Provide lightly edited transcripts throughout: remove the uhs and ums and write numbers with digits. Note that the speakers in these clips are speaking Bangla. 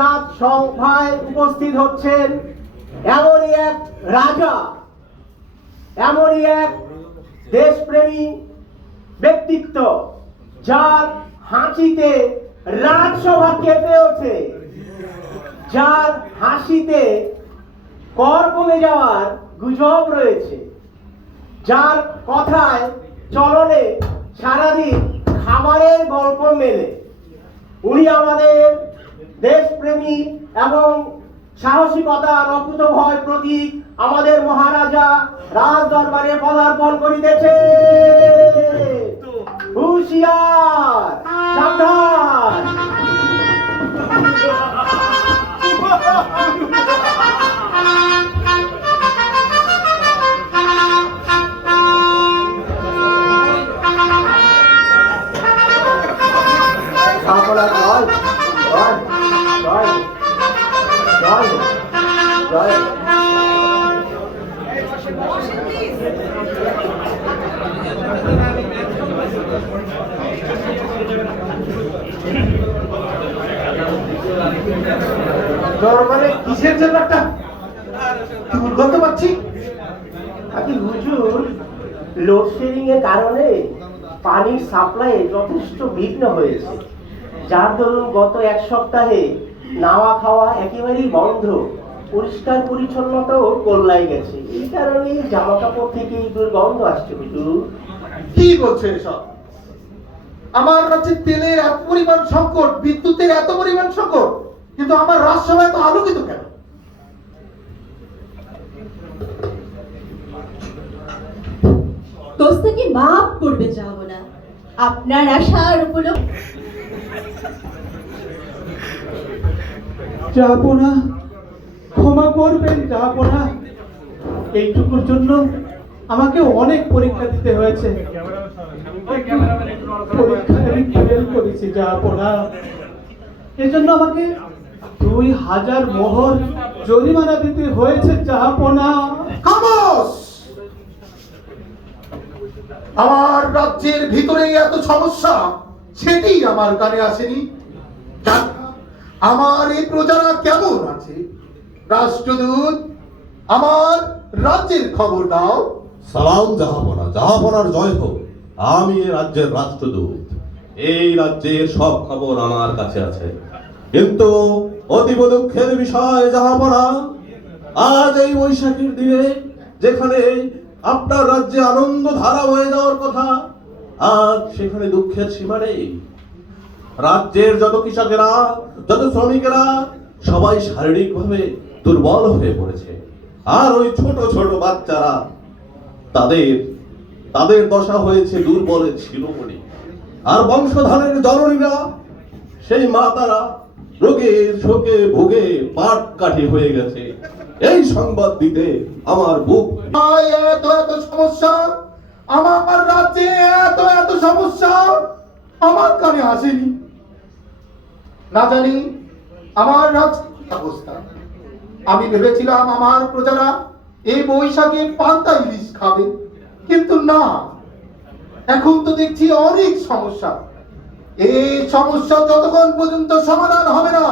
রাজসভায় উপস্থিত হচ্ছেন এমনই এক রাজা, এমনই এক দেশপ্রেমী ব্যক্তিত্ব, যার হাসিতে রাজসভা কেঁপে ওঠে, যার হাসিতে কর কমে যাওয়ার গুজব রয়েছে, যার কথায় চলনে সারাদিন খাবারের গল্প মেলে। উনি আমাদের দেশপ্রেমী এবং সাহসিকতার অকুতভয় প্রতীক, আমাদের মহারাজা রাজ দরবারে পদার্পণ করিতেছে। হুঁশিয়ার, সাবধান! দরবারে কিসের জন্য একটা দুর্গন্ধ পাচ্ছি? হুজুর, লোডশেডিং এর কারণে পানির সাপ্লাই যথেষ্ট বিঘ্ন হয়েছে, যার দরুন গত এক সপ্তাহে নাওয়া খাওয়া একেবারেই বন্ধ। পরিষ্কার পরিচ্ছন্নতাও কল্লাই গেছে, এই কারণে জামা কাপড় থেকে দুর্গন্ধ আসছে। হুজুর, কি বলছে এসব? আমার রাজ্যে তেলের এত পরিমাণ সংকট, বিদ্যুতের এত পরিমাণ সংকট, কিন্তু আমার রাজসভা এত আলোকিত কেন? দোস্তাকে মাফ করবে যাব না, আপনার আশার উপলক্ষে যাব না, ক্ষমা করবেন, যাব না। এইটুকুর জন্য আমাকে অনেক পরীক্ষা দিতে হয়েছে, পরীক্ষায় আমি ফেল করেছি, যাব না। এজন্য আমাকে 2000 মোহর জরিমানা দিতে হয়েছে, যাব না। খামোশ! আমার রাজ্যের ভিতরে এত সমস্যা, সেটি আমার কানে আসেনি। আমার এই প্রজারা কেমন আছে? রাষ্ট্রদূত, আমার রাজ্যের খবর দাও। সালাম জাহাপনা, জাহাপনার জয় হোক। আমি এই রাজ্যের রাষ্ট্রদূত। এই রাজ্যের সব খবর আমার কাছে আছে, কিন্তু অতীব দুঃখের বিষয় জাহাপনা, আজ এই বৈশাখীর দিনে যেখানে আপনার রাজ্যে আনন্দ ধারা হয়ে যাওয়ার কথা, আজ সেখানে দুঃখের সীমা নেই। রাজ্যের যত কৃষকেরা, যত শ্রমিকেরা সবাই শারীরিকভাবে দুর্বল হয়ে পড়েছে, আর ওই ছোট ছোট বাচ্চারা, তাদের দশা হয়েছে দুর্বলের শিরোমণি। আর বংশধরের জননীরা, সেই মাতারা রোগে শোকে ভোগে পাট কাঠি হয়ে গেছে। এই সংবাদ দিতে আমার বুক। এত এত সমস্যা আমার রাজ্যে, এত সমস্যা আমার কানে আসেনি। না জানি আমার রাজ্যের অবস্থা। আমি ভেবেছিলাম আমার প্রজারা এই বৈশাখে পান্তা ইলিশ খাবে, কিন্তু না, এখন তো দেখছি অনেক সমস্যা। এই সমস্যা যতক্ষণ পর্যন্ত সমাধান হবে না,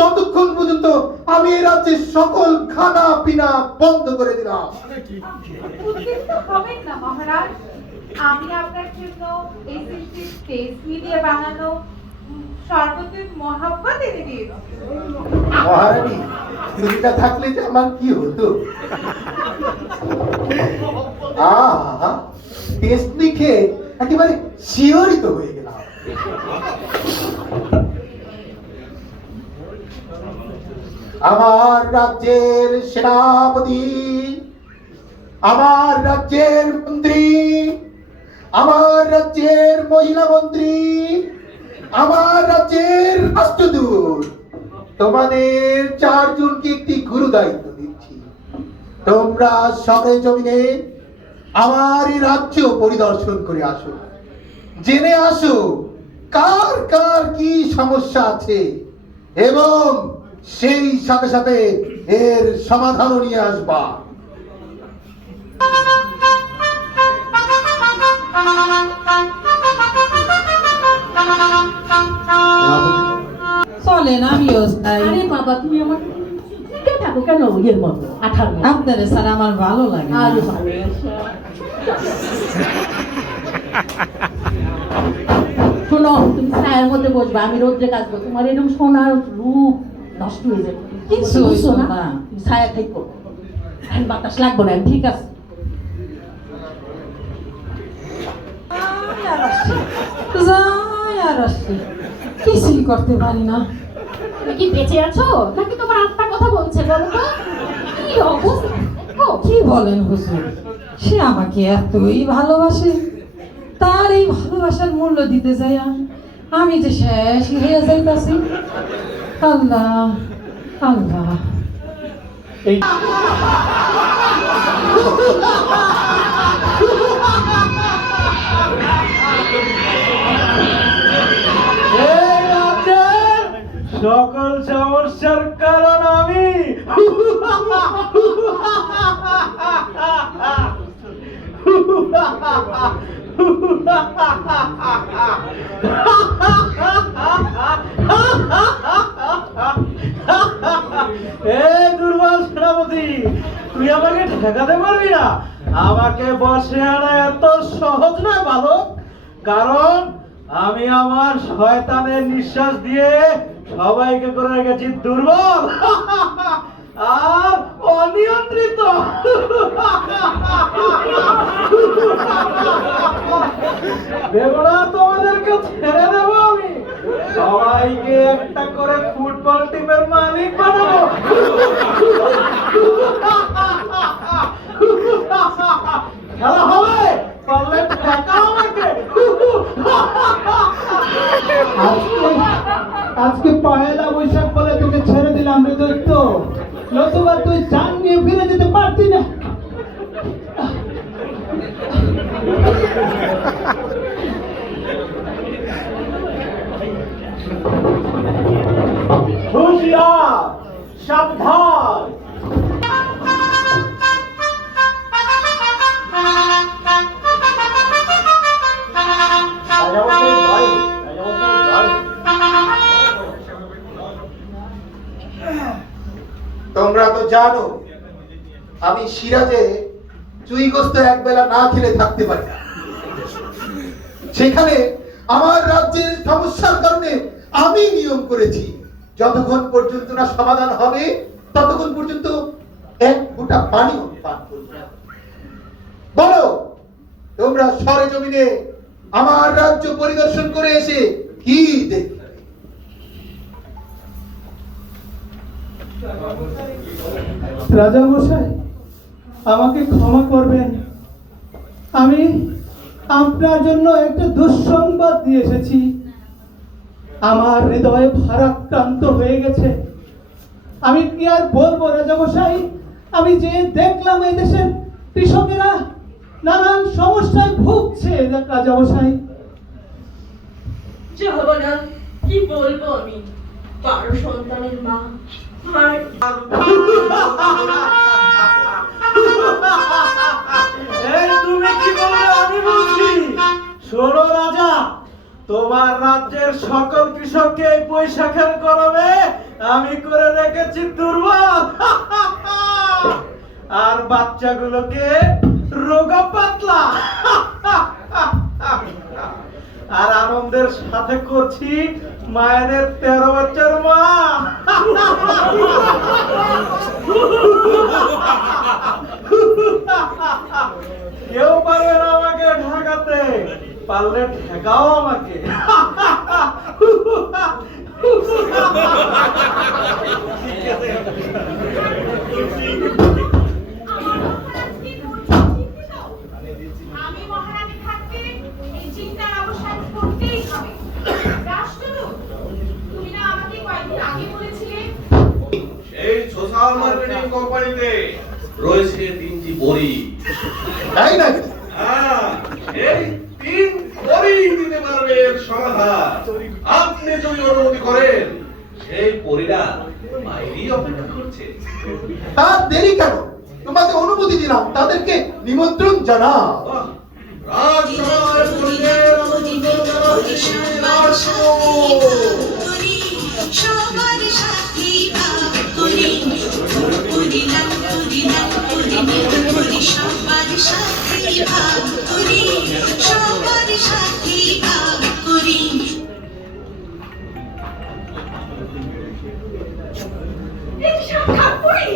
ততক্ষণ পর্যন্ত আমি এই রাজ্যের সকল খানা পিনা বন্ধ করে দিলাম। উদ্বিগ্ন হবেন না মহারাজ, আমি আপনার জন্য এই সৃষ্টির টেস্ট দিয়ে বানানো সর্বত্র মহাব্বত এনে দিয়েছি। মহারানী, ছুরিটা থাকলে যে আমার কি হতো। টেস্ট লিখে একেবারে শিহরিত হয়ে গেলাম। আমার রাজ্যের সেনাপতি, আমার রাজ্যের মন্ত্রী, আমার রাজ্যের মহিলা মন্ত্রী, আমার রাজ্যের রাষ্ট্রদূত, তোমাদের 4 জনকে একটি গুরু দায়িত্ব দিচ্ছি। তোমরা সবে জমিনে আমার এই রাজ্য পরিদর্শন করে আসো, জেনে আসো কার কার কি সমস্যা আছে, এবং সেই সাথে সাথে এর সমাধানও নিয়ে আসবা। চলেন আমিও তাই আরে বাবা তুমি আমাকে কে থাকো কেন ইয়ের মতো আঠার মতো আপনার স্যার আমার ভালো লাগে না। আরে ভালোবাসা শোনো তুমি ছায়ের মধ্যে বসবে আমি রোদ্রে কাজ করবো তোমার এরকম সোনার রূপ নষ্ট হয়ে যাবে কিচ্ছু হইতো বুঝছো না। তুমি ছায়া থাকো এখন বাতাস লাগবে না ঠিক আছে আর আসছে, যাই আর আসছে, কিছুই করতে পারি না। তুমি কি বেঁচে আছো নাকি তোমার আত্মা কথা বলছে বলো তো কি অবস্থা ও কি বলেন হুজুর, সে আমাকে এতই ভালোবাসে, তার এই ভালোবাসার মূল্য দিতে যাই আমি যে শেষ হয়ে যাইতাছি। আল্লাহ আল্লাহ, এই এই রাজ্যের সকল সমস্যার কারণ আমি। এই দুর্বল সেনাপতি, তুই আমাকে ঠেকাতে পারবি না। আমাকে বসে আনা এত সহজ নয় বালক, কারণ আমি আমার শয়তানের নিঃশ্বাস দিয়ে সবাইকে করে রেখেছি দুর্বল আর অনিয়ন্ত্রিত। দেবো না তোমাদেরকে, ছেড়ে দেবো আমি। সবাইকে একটা করে ফুটবল টিমের মালিক বানাবো। খেলা হবে, পারলে ঠেকাও আমাকে। আজকে পয়লা বৈশাখ বলে তোকে ছেড়ে দিলাম রে দৈত্য, নতুবা তুই জান নিয়ে ফিরে যেতে পারতি না। হুঁশিয়ার, সাবধান। তোমরা তো জানো আমি সিরাজে চুইগোস্ত একবেলা না খেলে থাকতে পারি না। সেখানে আমার রাজ্যের সমস্যার কারণে আমি নিয়ম করেছি যতক্ষণ পর্যন্ত না সমাধান হবে ততক্ষণ পর্যন্ত এক ফোঁটা পানিও পান করবে না। বলো তোমরা সরেজমিনে আমার রাজ্য পরিদর্শন করে এসে কি দেখবে? রাজা মশাই, আমাকে ক্ষমা করবেন। আমি আপনার জন্য একটা দুঃসংবাদ নিয়ে এসেছি। আমার হৃদয় ভারাক্রান্ত হয়ে গেছে। আমি কি আর বলবো রাজা মশাই, আমি যে দেখলাম এই দেশের কৃষকেরা নানান সমস্যায় ভুগছে রাজা মশাই। যাবো না, কি বলবো আমি, 12 সন্তানের মা আর এই তুমি কি বললে আমি বলছি। শোনো রাজা, তোমার রাজ্যের সকল কৃষককে এই বৈশাখের গরমে আমি করে রেখেছি দুর্বল, আর বাচ্চাগুলোকে রোগা পাতলা। আর আনন্দের সাথে করছি মায়েদের 13 বাচ্চার মা। কেউ পারবে না আমাকে ঠেকাতে, পারলে ঠেকাও আমাকে। আমি মহারানী থাকতে এই চিন্তার অবসান করতেই হবে। রাষ্ট্রদূত, তুমি না আমাকে কয়েকদিন আগে বলেছিলে এই সোশ্যাল মার্কেটিং কোম্পানিতে রয়েছে 3টি বড়ি। তাই না? হ্যাঁ, এই 3 বড়ি দিতে পারবে এর সমাধান। আপনি যদি অনুমতি করেন, সেই পরীরা বাইরেই অপেক্ষা করছে। তার দেরি কেন? তোমাকে অনুমতি দিলাম, তাদেরকে নিমন্ত্রণ জানাও। রাজসভায় বসে সবার সাথে ভাগ করি করি লাল করি লাল করি নীল করি সবার সাথে ভাগ করি সবার সাথে ভাগ করি এই সাক্ষাৎ করি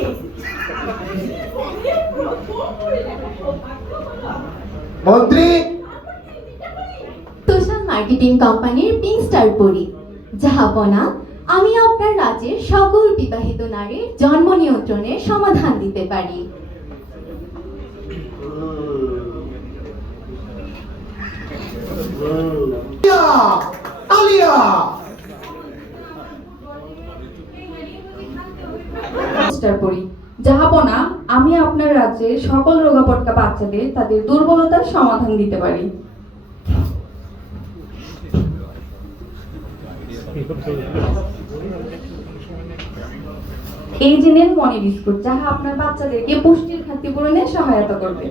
মন্ত্রী তোষান মার্কেটিং কোম্পানির পিঙ্ক স্টার পরি জাহাপনা আমি আপনার রাজ্যের সকল বিবাহিত নারীর জন্ম নিয়ন্ত্রণের সমাধান দিতে পারি। আলিয়া স্টার পরি জাহাপনা আমি আপনার রাজ্যের সকল রোগাপটকা বাচ্চাদের তাদের দুর্বলতার সমাধান দিতে পারি। এই যে নেন মনি বিস্কুট যাহা আপনার বাচ্চাদেরকে পুষ্টির ঘাটতি পূরণে সহায়তা করবে।